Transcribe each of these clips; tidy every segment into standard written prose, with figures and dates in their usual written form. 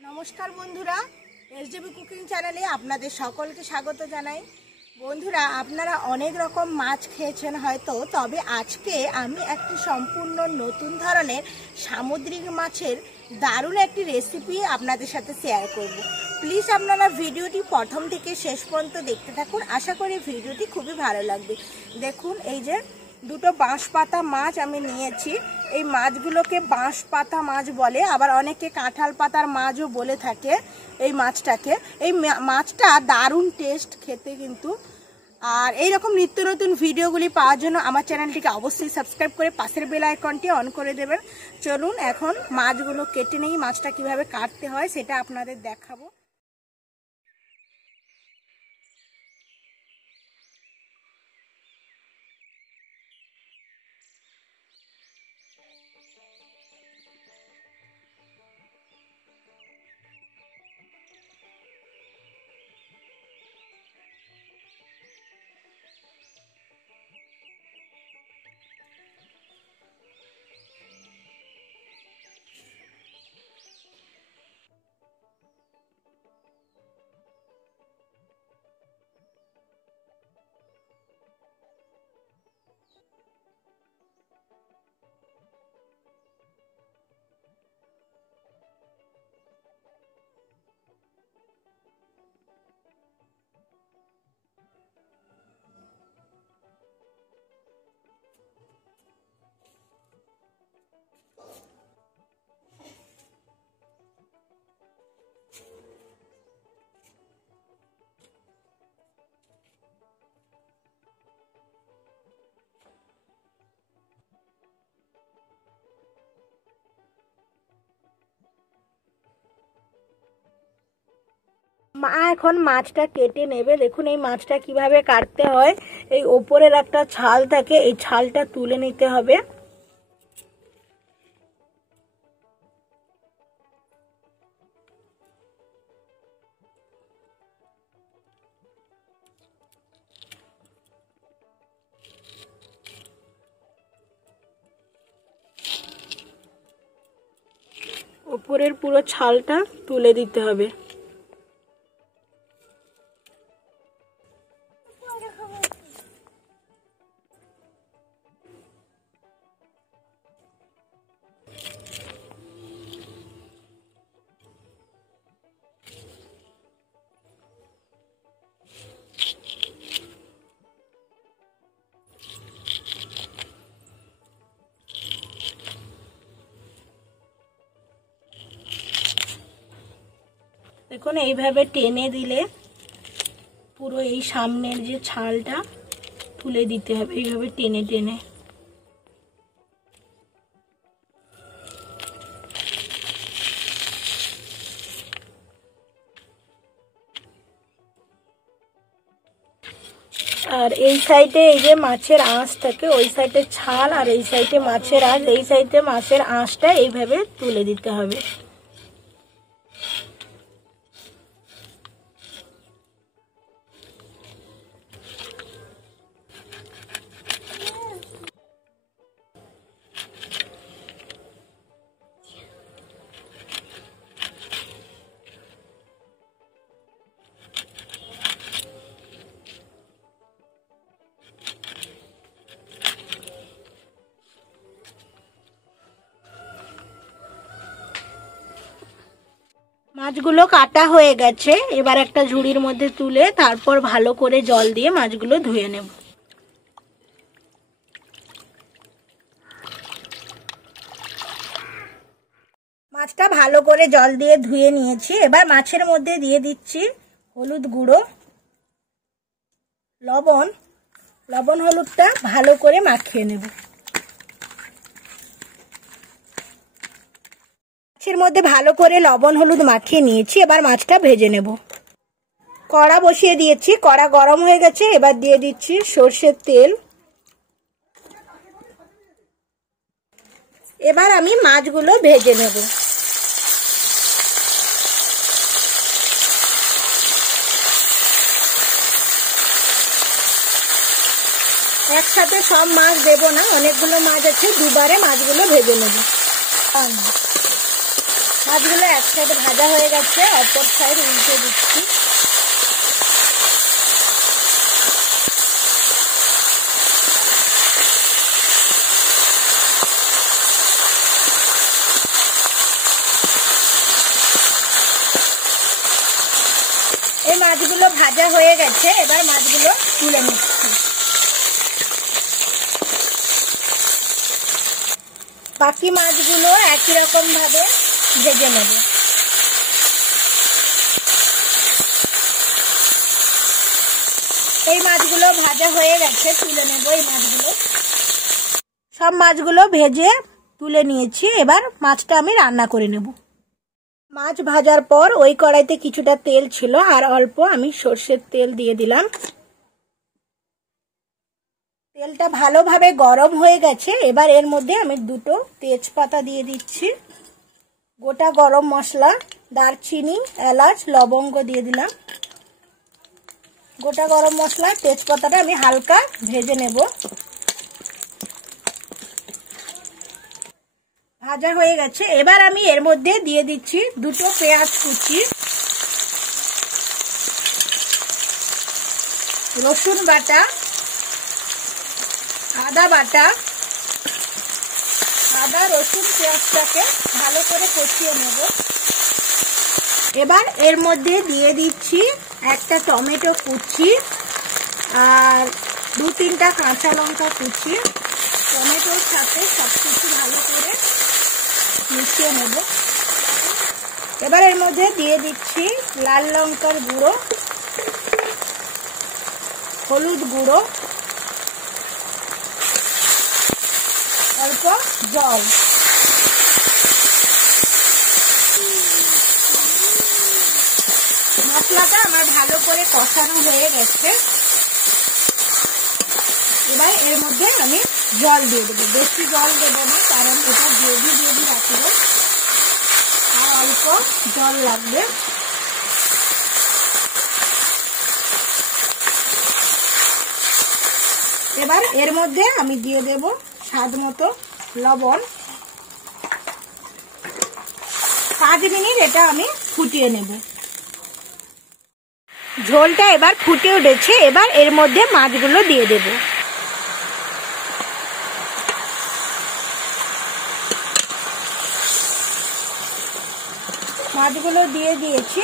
नमस्कार बंधुरा SJB cooking चैनेले आपनादेर सकलके स्वागत जानाई। बंधुरा आपनारा अनेक रकम माछ खेयेछेन हयतो, तबे आजके आमी एकटी सम्पूर्ण नतून धरनेर सामुद्रिक माछेर दारुण एकटी रेसिपि आपनादेर साथे शेयर करब। प्लिज आपनारा भिडियोटी प्रथम थेके शेष पर्यन्त देखते थाकुन। आशा करी भिडियोटी खूबই भालो लागबे। देखुन এই যে দুটো বাঁশ পাতা মাছ আমি নিয়েছি। এই মাছগুলোকে বাঁশ পাতা মাছ বলে, আবার অনেকে কাঁঠাল পাতার মাছও বলে থাকে এই মাছটাকে। এই মাছটা দারুণ টেস্ট খেতে কিন্তু। আর এই রকম নিত্য নতুন ভিডিওগুলি পাওয়ার জন্য আমার চ্যানেলটিকে অবশ্যই সাবস্ক্রাইব করে পাশের বেল আইকনটি অন করে দেবেন। চলুন এখন মাছগুলো কেটে নেই, মাছটা কিভাবে কাটতে হয় সেটা আপনাদের দেখাবো। মা এখন মাছটা কেটে নেবে। দেখুন এই মাছটা কিভাবে কাটতে হয়। এই ওপরের একটা ছাল থাকে, এই ছালটা তুলে নিতে হবে। ওপরের পুরো ছালটা তুলে দিতে হবে। দেখুন এইভাবে টেনে দিলে পুরো এই সামনের যে ছালটা তুলে দিতে হবে, এইভাবে টেনে টেনে। আর এই সাইডে এই যে মাছের আঁশ থাকে, ওই সাইডে ছাল, আর এই সাইডে মাছের আঁশ, এই সাইডে মাছের আঁশটা এইভাবে তুলে দিতে হবে। মাছগুলো কাটা হয়ে গেছে, এবার একটা ঝুড়ির মধ্যে তুলে তারপর ভালো করে জল দিয়ে মাছগুলো ধুয়ে নেব। মাছটা ভালো করে জল দিয়ে ধুয়ে নিয়েছি। এবার মাছের মধ্যে দিয়ে দিচ্ছি হলুদ গুঁড়ো, লবণ। লবণ হলুদটা ভালো করে মাখিয়ে নেব। মাছের মধ্যে ভালো করে লবণ হলুদ মাখিয়ে নিয়েছি। এবার মাছটা ভেজে নেব। কড়া বসিয়ে দিয়েছি, কড়া গরম হয়ে গেছে। এবার দিয়ে দিচ্ছি সরষের তেল। এবার আমি মাছগুলো ভেজে নেব। একসাথে সব মাছ দেব না, অনেকগুলো মাছ আছে, দুবারে মাছগুলো ভেজে নেব। মাছগুলো এক সাইড ভাজা হয়ে গেছে, অপর সাইড উল্টে দিচ্ছি। এই মাছগুলো ভাজা হয়ে গেছে, এবার মাছগুলো তুলে নিচ্ছি। বাকি মাছগুলো একই রকম ভাবে ভেজে নেব। এই মাছগুলো ভাজা হয়ে গেছে, তুলে নেব। এই মাছগুলো সব মাছগুলো ভেজে তুলে নিয়েছি, এবার মাছটা আমি রান্না করে নেব। মাছ ভাজার পর ওই কড়াইতে কিছুটা তেল ছিল, আর অল্প আমি সর্ষের তেল দিয়ে দিলাম। তেলটা ভালোভাবে গরম হয়ে গেছে, এবার এর মধ্যে আমি দুটো তেজপাতা দিয়ে দিচ্ছি। গোটা গরম মশলা, দারচিনি, এলাচ, লবঙ্গ দিয়ে দিলাম। গোটা গরম মশলা, তেজপাতাটা আমি হালকা ভেজে নেব। ভাজা হয়ে গেছে, এবার আমি এর মধ্যে দিয়ে দিচ্ছি দুটো পেঁয়াজ কুচি, রসুন বাটা, আদা বাটা। আদা রসুন পেঁয়াজটাকে ভালো করে কষিয়ে নেব। এবার এর মধ্যে দিয়ে দিচ্ছি একটা টমেটো কুচি আর 2-3টা কাঁচা লঙ্কা কুচি। টমেটোর সাথে সবকিছু ভালো করে মিশিয়ে নেব। এবার এর মধ্যে দিয়ে দিচ্ছি লাল লঙ্কার গুঁড়ো, হলুদ গুঁড়ো, অল্প জল। মশলাটা আমার ভালো করে কষানো হয়ে গেছে, এবার এর মধ্যে আমি জল দিয়ে দেবো। বেশি জল দেবো না, কারণ এটা গ্রেভি রাখবো, আর অল্প জল লাগবে। এবার এর মধ্যে আমি দিয়ে দেব স্বাদ মতো লবণ। 5 মিনিট এটা আমি ফুটিয়ে নেব। ঝোলটা এবার ফুটে উঠেছে, এবার এর মধ্যে মাছগুলো দিয়ে দেব। মাছগুলো দিয়ে দিয়েছি,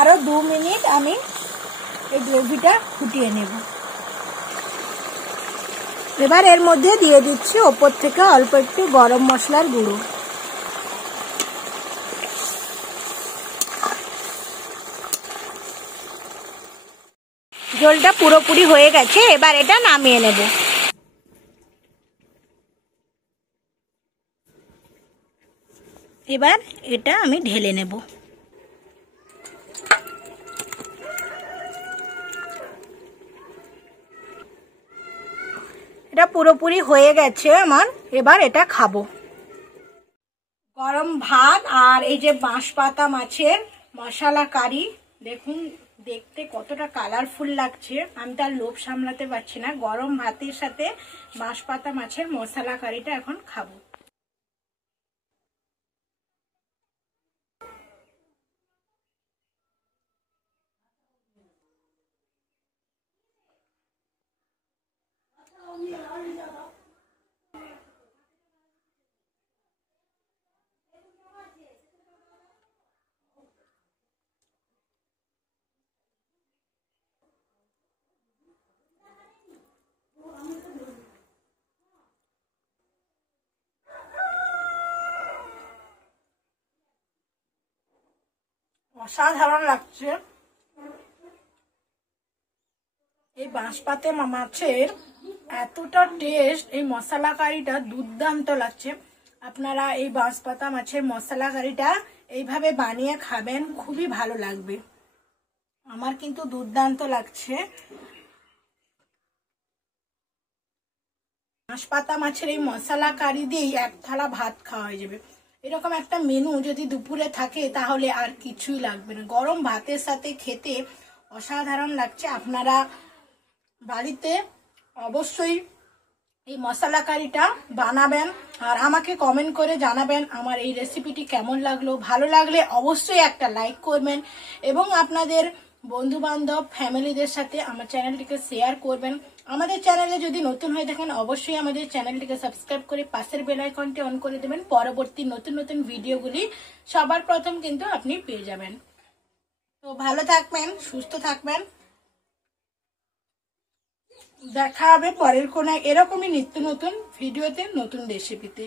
আরো 2 মিনিট আমি এই গ্রেভিটা ফুটিয়ে নেব। এবার এর মধ্যে দিয়ে দিচ্ছি ওপর থেকে অল্প একটু গরম মশলার গুঁড়ো। ঝোলটা পুরোপুরি হয়ে গেছে, এবার এটা নামিয়ে নেব। এবার এটা আমি ঢেলে নেব। এটা পুরোপুরি হয়ে গেছে আমার, এবার এটা খাবো। গরম ভাত আর এই যে বাঁশপাতা মাছের মশলা কারি, দেখুন দেখতে কতটা কালারফুল লাগছে। আমি তার লোভ সামলাতে পারছি না। গরম ভাতের সাথে বাঁশপাতা মাছের মশলা কারিটা এখন খাবো। অসাধারণ লাগছে। এই বাঁশপাতা মাছের এতটা টেস্ট, এই মশলা কারিটা দুর্দান্ত লাগছে। আপনারা এই বাঁশপাতা মাছের মশলা কারিটা এইভাবে বানিয়ে খাবেন, খুবই ভালো লাগবে। আমার কিন্তু দুর্দান্ত লাগছে। বাঁশপাতা মাছের এই মশলা কারি দিয়েই 1 থালা ভাত খাওয়া হয়ে যাবে। এরকম একটা মেনু যদি দুপুরে থাকে তাহলে আর কিছুই লাগবে না। গরম ভাতের সাথে খেতে অসাধারণ লাগছে। আপনারা বাড়িতে অবশ্যই এই মশলা কারিটা বানাবেন আর আমাকে কমেন্ট করে জানাবেন আমার এই রেসিপিটি কেমন লাগলো। ভালো লাগলে অবশ্যই একটা লাইক করবেন এবং আপনাদের বন্ধু বান্ধব ফ্যামিলিদের সাথে আমার চ্যানেলটিকে শেয়ার করবেন। আমাদের চ্যানেলে যদি নতুন হয়ে থাকেন অবশ্যই আমাদের চ্যানেলটিকে সাবস্ক্রাইব করে পাশের বেল আইকনটি অন করে দেবেন। পরবর্তী নতুন নতুন ভিডিওগুলি সবার প্রথম কিন্তু আপনি পেয়ে যাবেন। তো ভালো থাকবেন, সুস্থ থাকবেন। দেখা হবে পরের কোনো এরকমই নিত্য নতুন ভিডিওতে, নতুন রেসিপিতে।